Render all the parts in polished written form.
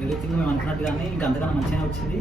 ఎవ్రీథింగ్ మేము అనుకున్నట్టుగానే ఇంకా అంతకన్నా మంచిగానే వచ్చింది.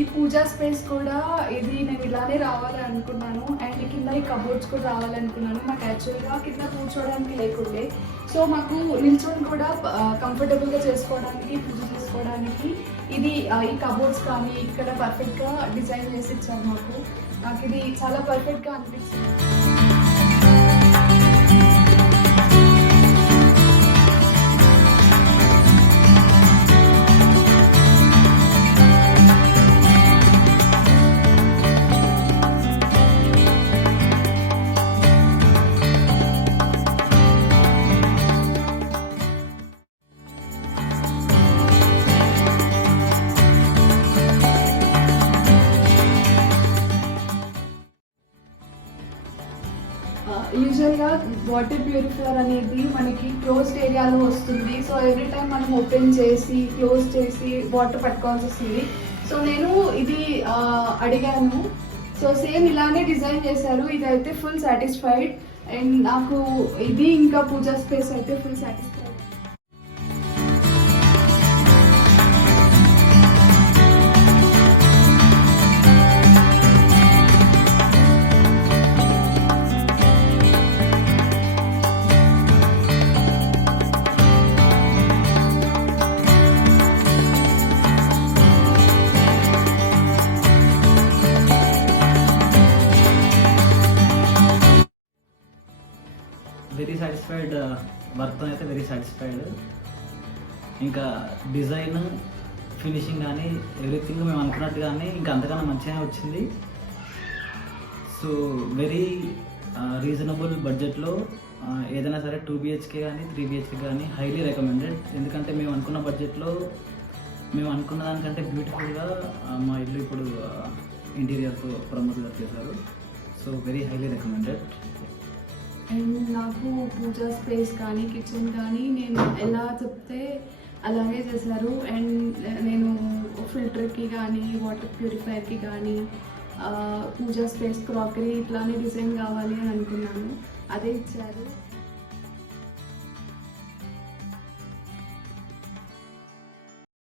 ఈ పూజా స్పేస్ కూడా ఇది నేను ఇలానే రావాలని అనుకున్నాను. అండ్ కింద ఈ కబోర్డ్స్ కూడా రావాలనుకున్నాను. మాకు యాక్చువల్గా కింద కూర్చోవడానికి లేకుండే, సో మాకు నిల్చొని కూడా కంఫర్టబుల్గా చేసుకోవడానికి, పూజ చేసుకోవడానికి ఇది ఈ కబోర్డ్స్ కానీ ఇక్కడ పర్ఫెక్ట్గా డిజైన్ చేసి ఇచ్చారు మాకు. నాకు ఇది చాలా పర్ఫెక్ట్గా అనిపిస్తుంది. యూజువల్గా వాటర్ ప్యూరిఫైయర్ అనేది మనకి క్లోజ్డ్ ఏరియాలో వస్తుంది. సో ఎవ్రీ టైం మనం ఓపెన్ చేసి క్లోజ్ చేసి వాటర్ పట్టుకోవాల్సి వస్తుంది. సో నేను ఇది అడిగాను. సో సేమ్ ఇలానే డిజైన్ చేశారు. ఇదైతే ఫుల్ సాటిస్ఫైడ్. అండ్ నాకు ఇది ఇంకా పూజా స్పేస్ అయితే ఫుల్ సాటిస్ఫైడ్. వెరీ సాటిస్ఫైడ్, వర్క్తో అయితే వెరీ సాటిస్ఫైడ్. ఇంకా డిజైన్, ఫినిషింగ్ కానీ ఎవ్రీథింగ్ మేము అనుకున్నట్టుగానే ఇంకా అంతకన్నా మంచిగానే వచ్చింది. సో వెరీ రీజనబుల్ బడ్జెట్లో ఏదైనా సరే 2 BHK కానీ 3 BHK కానీ హైలీ రికమెండెడ్. ఎందుకంటే మేము అనుకున్న బడ్జెట్లో మేము అనుకున్న దానికంటే బ్యూటిఫుల్గా మా ఇల్లు ఇప్పుడు ఇంటీరియర్తో ప్రమోట్ గారు చేశారు. So very highly recommended. And నాకు పూజా స్పేస్ కానీ కిచెన్ కానీ నేను ఎలా చెప్తే అలాగే చేశారు. అండ్ నేను ఫిల్టర్కి కానీ వాటర్ ప్యూరిఫైయర్కి కానీ పూజా స్పేస్ క్రాకరీ ఇట్లానే డిజైన్ కావాలి అని అనుకున్నాను. అదే ఇచ్చారు.